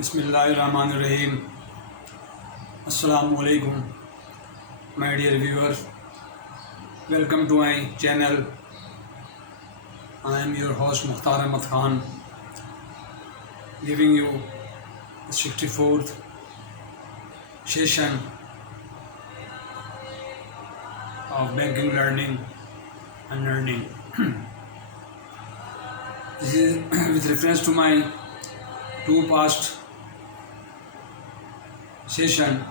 Bismillah, Rahim. Assalamu my dear viewers. Welcome to my channel. I am your host Mukhtar Khan, giving you the 64th session of banking learning and learning. This is with reference to my two past session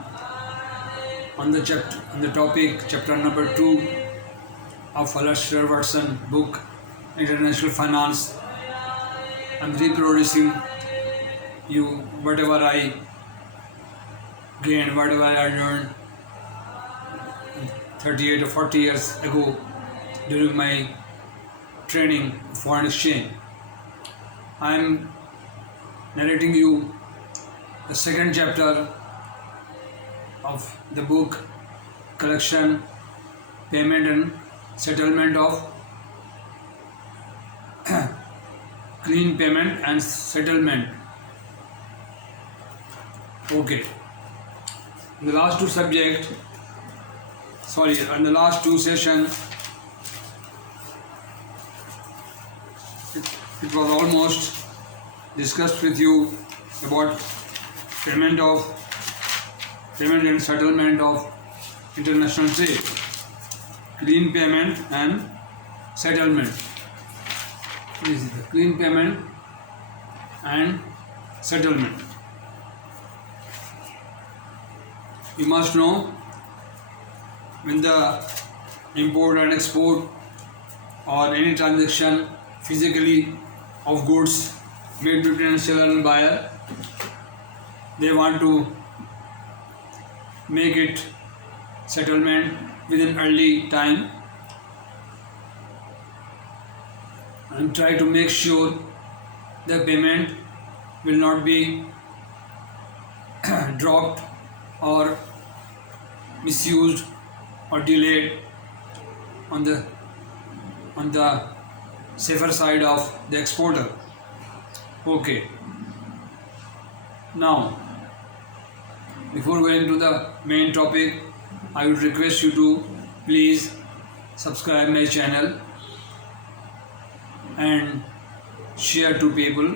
on the topic chapter number 2 of Alasdair book International Finance. I'm reproducing you whatever I gained, whatever I learned 38 or 40 years ago during my training in foreign exchange. I'm narrating you the second chapter of the book Collection, Payment and Settlement of Clean Payment and Settlement. Okay. In the last two sessions, it was almost discussed with you about payment and settlement of international trade, clean payment and settlement. This is the clean payment and settlement. You must know when the import and export or any transaction physically of goods made between a seller and buyer, they want to make it settlement within early time and try to make sure the payment will not be dropped or misused or delayed on the safer side of the exporter. Okay. Now, before going to the main topic, I would request you to please subscribe my channel and share to people,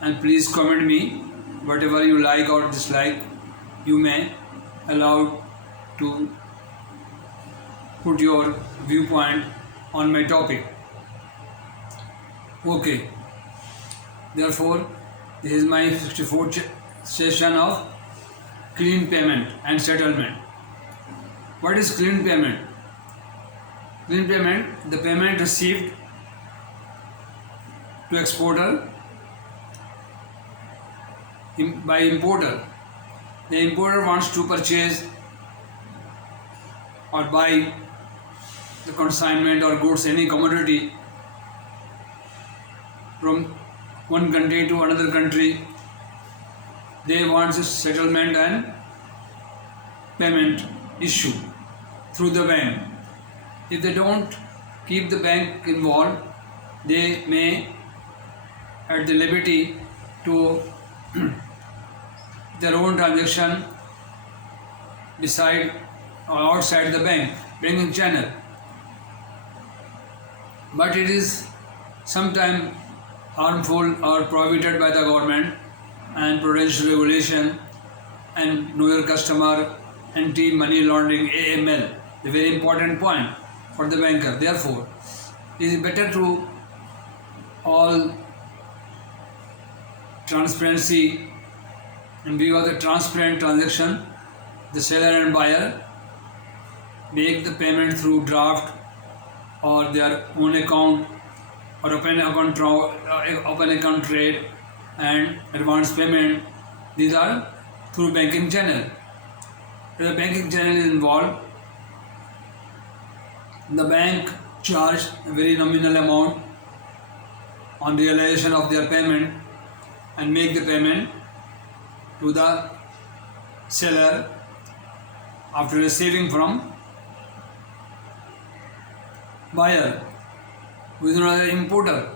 and please comment me whatever you like or dislike. You may allow to put your viewpoint on my topic. Okay. Therefore, this is my 64th session of clean payment and settlement. What is clean payment? Clean payment, the payment received to exporter by importer. The importer wants to purchase or buy the consignment or goods, any commodity from one country to another country. They want a settlement and payment issue through the bank. If they don't keep the bank involved, they may at the liberty to their own transaction beside or outside the banking channel. But it is sometimes harmful or prohibited by the government and prudential regulation and know your customer, anti-money laundering, AML, the very important point for the banker. Therefore, it is better to all transparency and view of the transparent transaction. The seller and buyer make the payment through draft or their own account or open account trade and advance payment. These are through banking channel. If the banking channel is involved, the bank charge a very nominal amount on realization of their payment and make the payment to the seller after receiving from buyer, who is another importer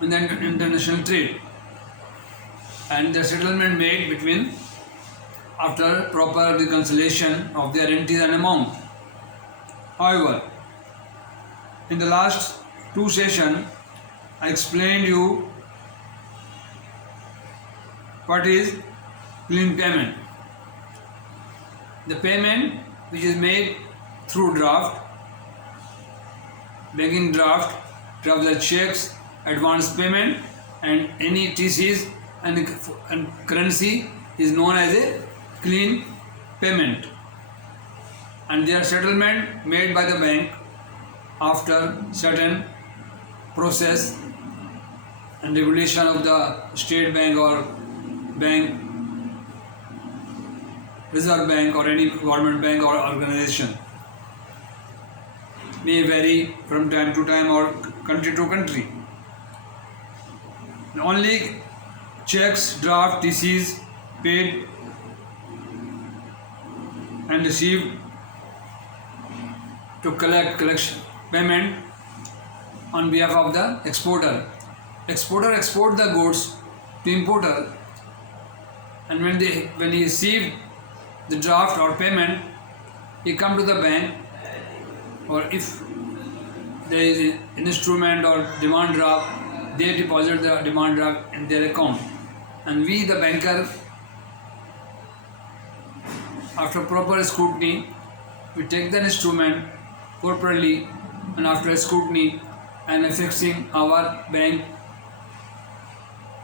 in the international trade. and the settlement made between after proper reconciliation of their entities and amount. However, in the last two sessions, I explained you what is clean payment. The payment which is made through draft, banking draft, the checks, advance payment, and any TCs and currency is known as a clean payment, and their settlement made by the bank after certain process and regulation of the state bank or bank, reserve bank or any government bank or organization, may vary from time to time or country to country. Only checks, draft, TCs paid and received to collection payment on behalf of the exporter. Exporter export the goods to importer, and when he received the draft or payment, he come to the bank, or if there is an instrument or demand draft, they deposit the demand draft in their account, and we the banker, after proper scrutiny, we take the instrument properly, and after scrutiny and affixing our bank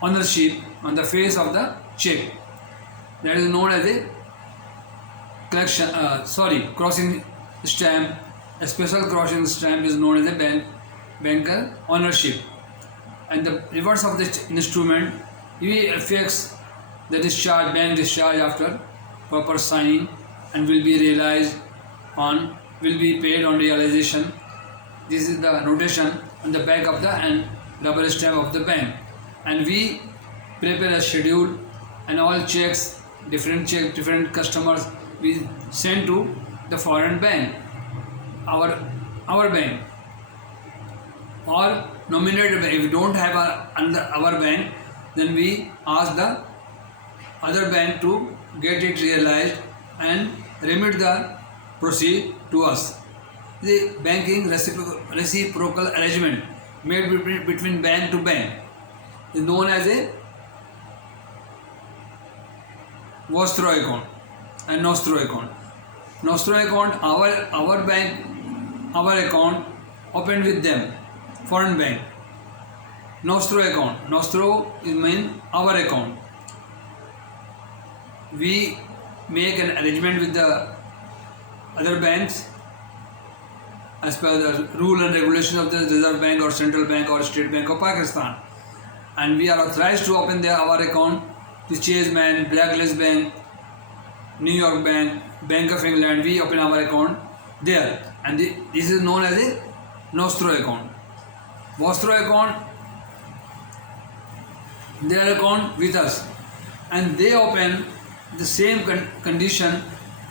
ownership on the face of the check, that is known as a crossing stamp. A special crossing stamp is known as a banker ownership, and the reverse of this instrument, we affix the bank discharge after proper signing, and will be paid on realization. This is the notation on the back of the and rubber stamp of the bank, and we prepare a schedule, and all checks, different customers we send to the foreign bank, our bank, or nominated bank. If we don't have our bank, then we ask the other bank to get it realized and remit the proceed to us. The banking reciprocal arrangement made between bank to bank is known as a Vostro account and Nostro account. Nostro account, our bank, our account opened with them, foreign bank. Nostro account, Nostro is mean our account. We make an arrangement with the other banks as per the rule and regulation of the Reserve Bank or Central Bank or State Bank of Pakistan, and we are authorized to open our account to Chase Bank, Blacklist Bank, New York Bank, Bank of England. We open our account there, and this is known as a Nostro account. Vostro account, their account with us, and they open the same condition,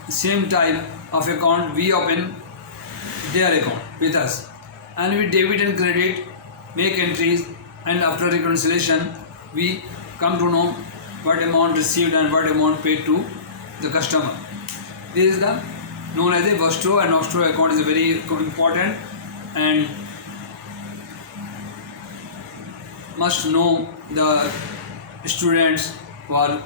the same type of account. We open their account with us, and we debit and credit, make entries, and after reconciliation we come to know what amount received and what amount paid to the customer. This is the known as a Vostro and Nostro account. Is very important and must know the students who are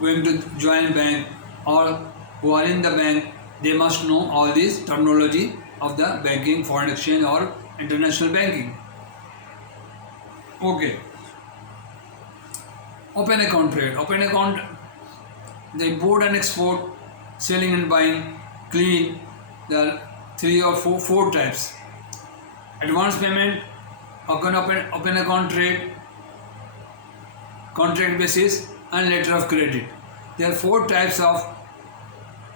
going to join bank or who are in the bank. They must know all this terminology of the banking, foreign exchange or international banking. Okay. Open account trade. Open account, the import and export, selling and buying, clean. There are 3 or 4 types. Advance payment, open account trade, contract basis, and letter of credit. There are 4 types of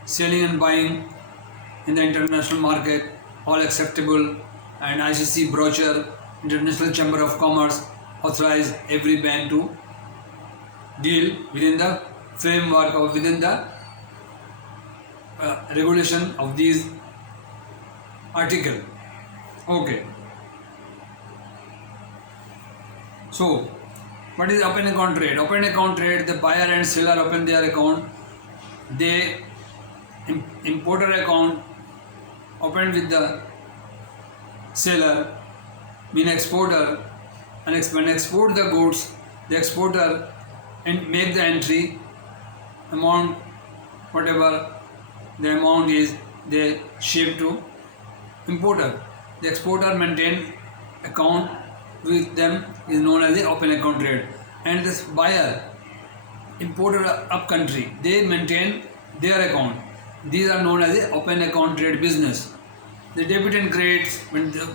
selling and buying in the international market, all acceptable, and ICC brochure, International Chamber of Commerce, authorize every bank to deal within the framework or within the regulation of these article. Okay. So, What is open account trade? Open account trade, the buyer and seller open their account. They importer account opened with the seller, mean exporter, and when export the goods, the exporter and make the entry amount, whatever the amount is, they ship to importer. The exporter maintain account with them is known as the open account trade, and this buyer, importer up country, they maintain their account. These are known as the open account trade business. The debit and credits, when the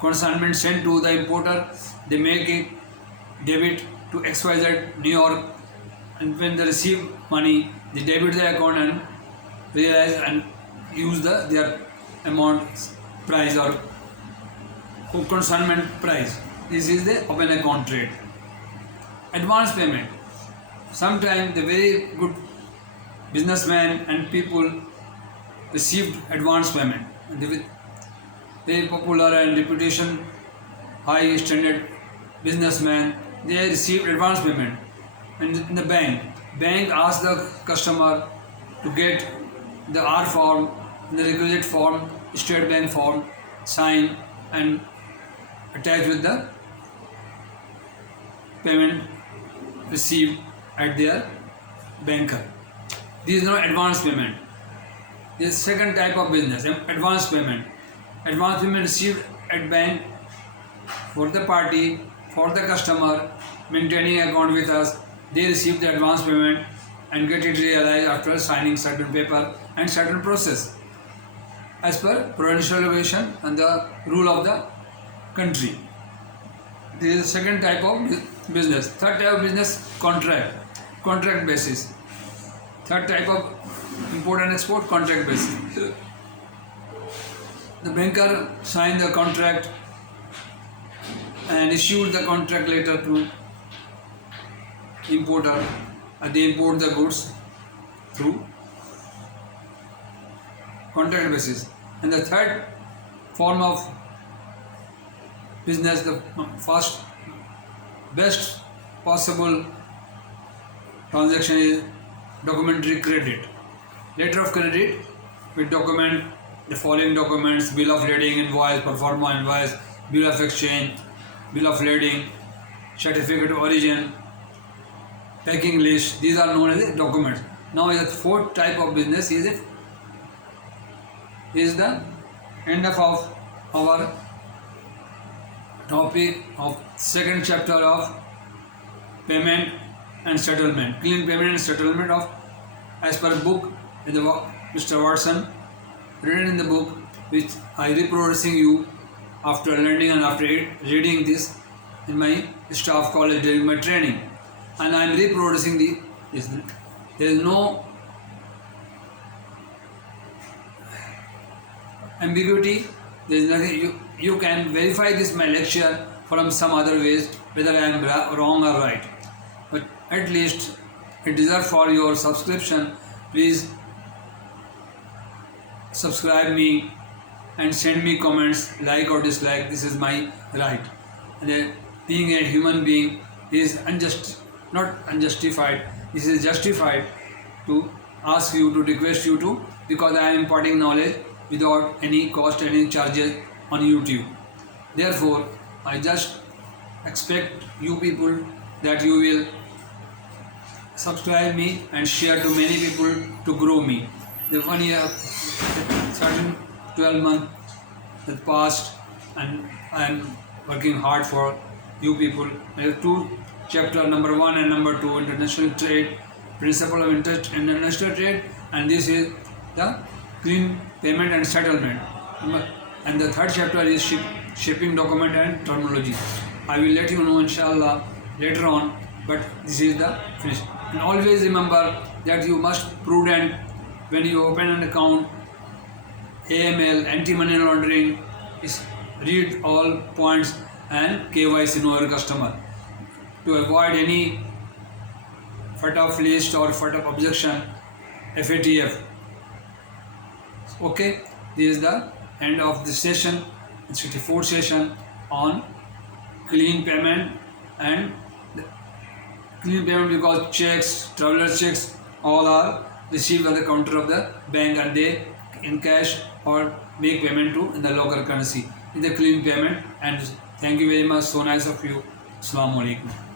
consignment sent to the importer, they make a debit to XYZ New York, and when they receive money, they debit the account and realize and use their amount price or consignment price. This is the open account trade. Advance payment. Sometimes the very good businessmen and people received advance payment. Very popular and reputation high standard businessmen, they received advance payment. And in the bank asks the customer to get the R form, the requisite form, State Bank form, sign and attach with the payment received at their banker. This is not advance payment. This is second type of business, advance payment. Advance payment received at bank for the party, for the customer maintaining account with us. They receive the advance payment and get it realized after signing certain paper and certain process as per prudential regulation and the rule of the country. This is the second type of business. Third type of business, contract basis. Third type of import and export, contract basis. The banker signed the contract and issued the contract letter to importer, and they import the goods through contract basis. And the third form of business, the first best possible transaction is documentary credit. Letter of credit will document the following documents: bill of lading, invoice, performa invoice, bill of exchange, bill of lading, certificate of origin, packing list. These are known as the documents. Now the fourth type of business is the end of our topic of second chapter of payment and settlement, clean payment and settlement of as per book in the Mr. Watson, written in the book, which I reproducing you after learning and after reading this in my staff college during my training, and I am reproducing this. There is no ambiguity. There is nothing. You can verify this my lecture from some other ways whether I am wrong or right. But at least it deserves for your subscription. Please subscribe me and send me comments, like or dislike. This is my right. And being a human being is not unjustified. This is justified to ask you, to request you to, because I am imparting knowledge without any cost, any charges on YouTube. Therefore, I just expect you people that you will subscribe me and share to many people to grow me. The 1 year, certain 12 months that passed, and I am working hard for you people. I have two chapter, number 1 and number 2, international trade, principle of interest in international trade, and this is the clean payment and settlement. And the third chapter is shipping document and terminology. I will let you know inshallah later on, but this is the finish. And always remember that you must prudent when you open an account. AML, anti-money laundering, is read all points and KYC, know your customer, to avoid any FATF list or FATF objection, FATF. Okay, this is the end of this session, 64th session on clean payment and the clean payment because checks, traveler checks, all are received at the counter of the bank and they in cash or make payment to in the local currency in the clean payment. And thank you very much. So nice of you. Assalamu alaikum.